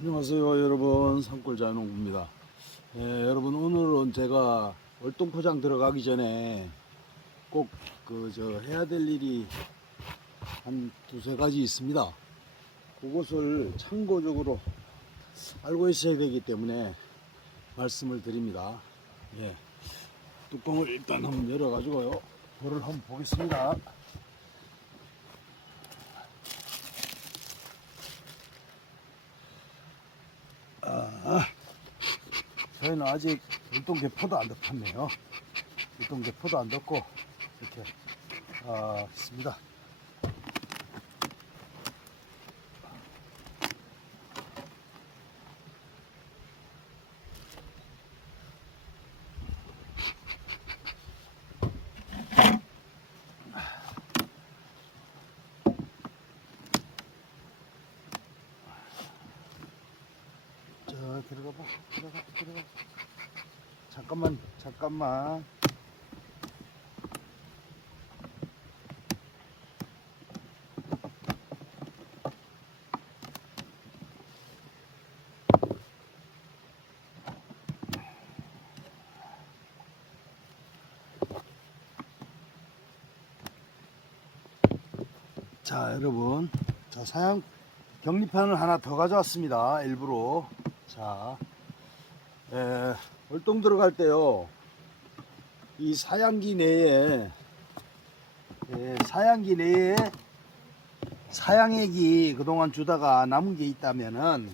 안녕하세요 여러분. 산골자 농부입니다. 예, 여러분 오늘은 제가 월동포장 들어가기 전에 꼭 그 저 해야 될 일이 한 두세 가지 있습니다. 그것을 참고적으로 알고 있어야 되기 때문에 말씀을 드립니다. 예, 뚜껑을 일단 한번 열어 가지고요. 볼을 한번 보겠습니다 저희는 아직 일동개포도 안 덮었네요. 일동개포도 안 덮고 이렇게 아, 있습니다. 자 들어가 들어가 잠깐만 잠깐만. 자 여러분. 자 사양 격리판을 하나 더 가져왔습니다. 일부러. 자 에, 월동 들어갈 때요. 이 사양기 내에 에, 사양기 내에 사양액이 그동안 주다가 남은 게 있다면은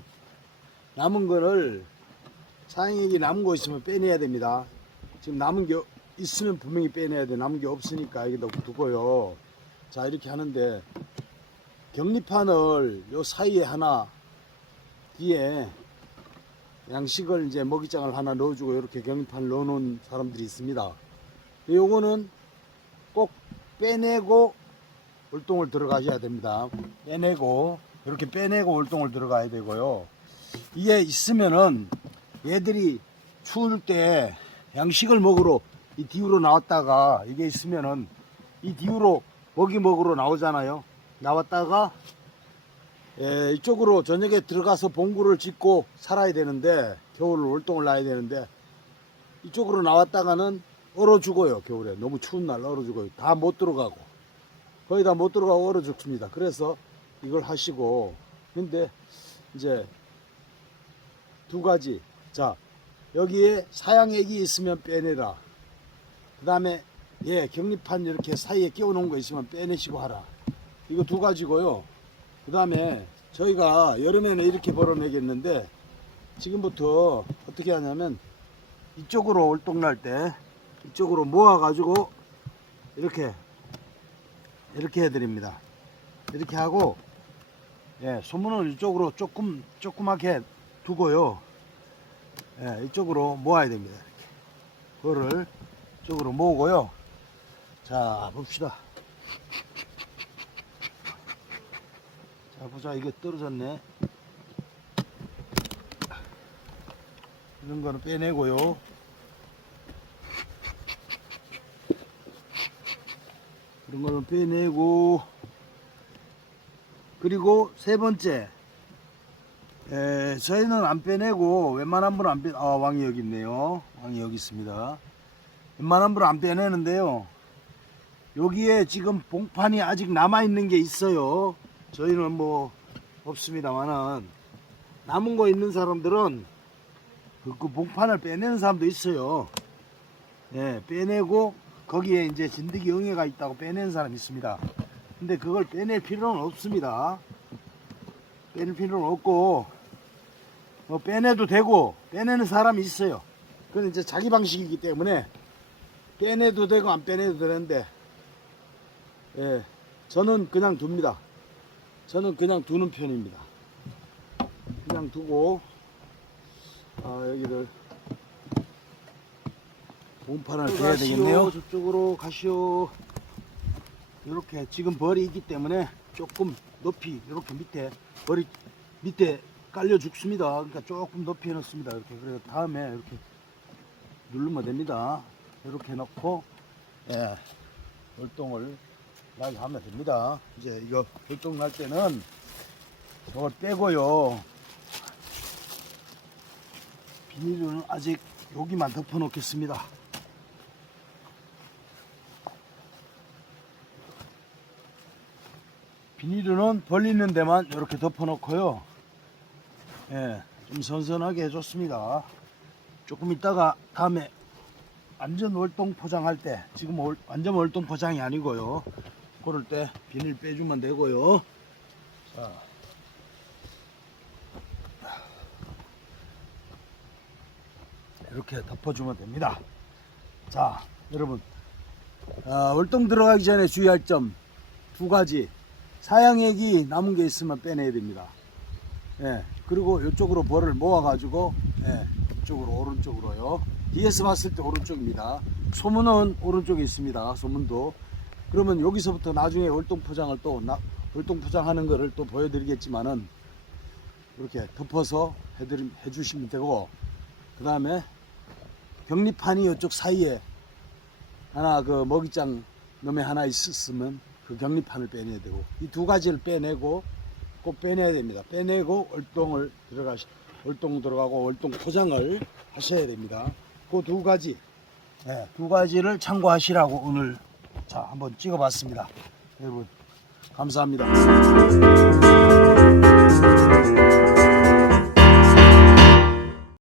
남은 거를 사양액이 남은 거 있으면 빼내야 됩니다. 지금 남은 게 있으면 분명히 빼내야 돼 남은 게 없으니까 여기다 두고요. 자 이렇게 하는데 격리판을 요 사이에 하나 뒤에 양식을 이제 먹이장을 하나 넣어주고 이렇게 격리판을 넣어놓은 사람들이 있습니다. 요거는 꼭 빼내고 월동을 들어가셔야 됩니다. 빼내고 이렇게 빼내고 월동을 들어가야 되고요. 이게 있으면은 얘들이 추울 때 양식을 먹으러 이 뒤로 나왔다가 이게 있으면은 이 뒤로 먹이 먹으러 나오잖아요. 나왔다가 예, 이쪽으로 저녁에 들어가서 봉구를 짓고 살아야 되는데 겨울을 월동을 놔야 되는데 이쪽으로 나왔다가는 얼어 죽어요 겨울에. 너무 추운 날 얼어 죽어요. 다 못 들어가고. 거의 다 못 들어가고 얼어 죽습니다. 그래서 이걸 하시고. 근데 이제 두 가지. 자 여기에 사양액이 있으면 빼내라. 그 다음에 예 격리판 이렇게 사이에 끼워 놓은 거 있으면 빼내시고 하라. 이거 두 가지고요 그 다음에 저희가 여름에는 이렇게 벌어내겠는데 지금부터 어떻게 하냐면 이쪽으로 월동날 때 이쪽으로 모아 가지고 이렇게 이렇게 해드립니다. 이렇게 하고 예, 소문을 이쪽으로 조금 조그맣게 두고요. 예, 이쪽으로 모아야 됩니다. 이렇게. 그거를 이쪽으로 모으고요. 자 봅시다 자 보자 이게 떨어졌네 이런 거는 빼내고요 이런 거는 빼내고 그리고 세 번째 에, 저희는 안 빼내고 웬만한 분은 안 빼, 아, 왕이 여기 있네요. 왕이 여기 있습니다. 웬만한 분은 안 빼내는데요. 여기에 지금 봉판이 아직 남아있는 게 있어요. 저희는 뭐 없습니다만은 남은 거 있는 사람들은 그, 그 봉판을 빼내는 사람도 있어요. 예, 빼내고 거기에 이제 진드기 응애가 있다고 빼내는 사람이 있습니다. 근데 그걸 빼낼 필요는 없습니다. 빼낼 필요는 없고 뭐 빼내도 되고 빼내는 사람이 있어요. 그건 이제 자기 방식이기 때문에 빼내도 되고 안 빼내도 되는데 예, 저는 그냥 둡니다. 저는 그냥 두는 편입니다. 그냥 두고 아, 여기를 몸판을 대야 되겠네요. 저쪽으로 가시오. 이렇게 지금 벌이 있기 때문에 조금 높이 이렇게 밑에 벌이 밑에 깔려 죽습니다. 그러니까 조금 높이 해놓습니다. 이렇게 그래서 다음에 이렇게 누르면 됩니다. 이렇게 넣고 예, 월동을 나게 하면 됩니다. 이제 이거 월동 날 때는 저걸 빼고요. 비닐은 아직 여기만 덮어 놓겠습니다. 비닐은 벌리는 데만 이렇게 덮어 놓고요. 예, 좀 선선하게 해줬습니다. 조금 있다가 다음에 완전 월동 포장할 때 지금 월- 완전 월동 포장이 아니고요. 그럴 때 비닐 빼주면 되고요. 자. 이렇게 덮어주면 됩니다. 자, 여러분. 아, 월동 들어가기 전에 주의할 점 두 가지. 사양액이 남은 게 있으면 빼내야 됩니다. 예, 그리고 이쪽으로 볼을 모아가지고, 예, 이쪽으로, 오른쪽으로요. 뒤에서 봤을 때 오른쪽입니다. 소문은 오른쪽에 있습니다. 소문도. 그러면 여기서부터 나중에 월동 포장을 또, 나, 월동 포장하는 거를 또 보여드리겠지만은, 이렇게 덮어서 해드리, 해주시면 되고, 그 다음에 격리판이 이쪽 사이에 하나 그 먹이장 놈에 하나 있었으면 그 격리판을 빼내야 되고 이 두 가지를 빼내고 꼭 빼내야 됩니다. 빼내고 월동을 들어가시 월동 들어가고 월동 포장을 하셔야 됩니다. 그 두 가지 네, 두 가지를 참고하시라고 오늘 자 한번 찍어봤습니다. 여러분 감사합니다.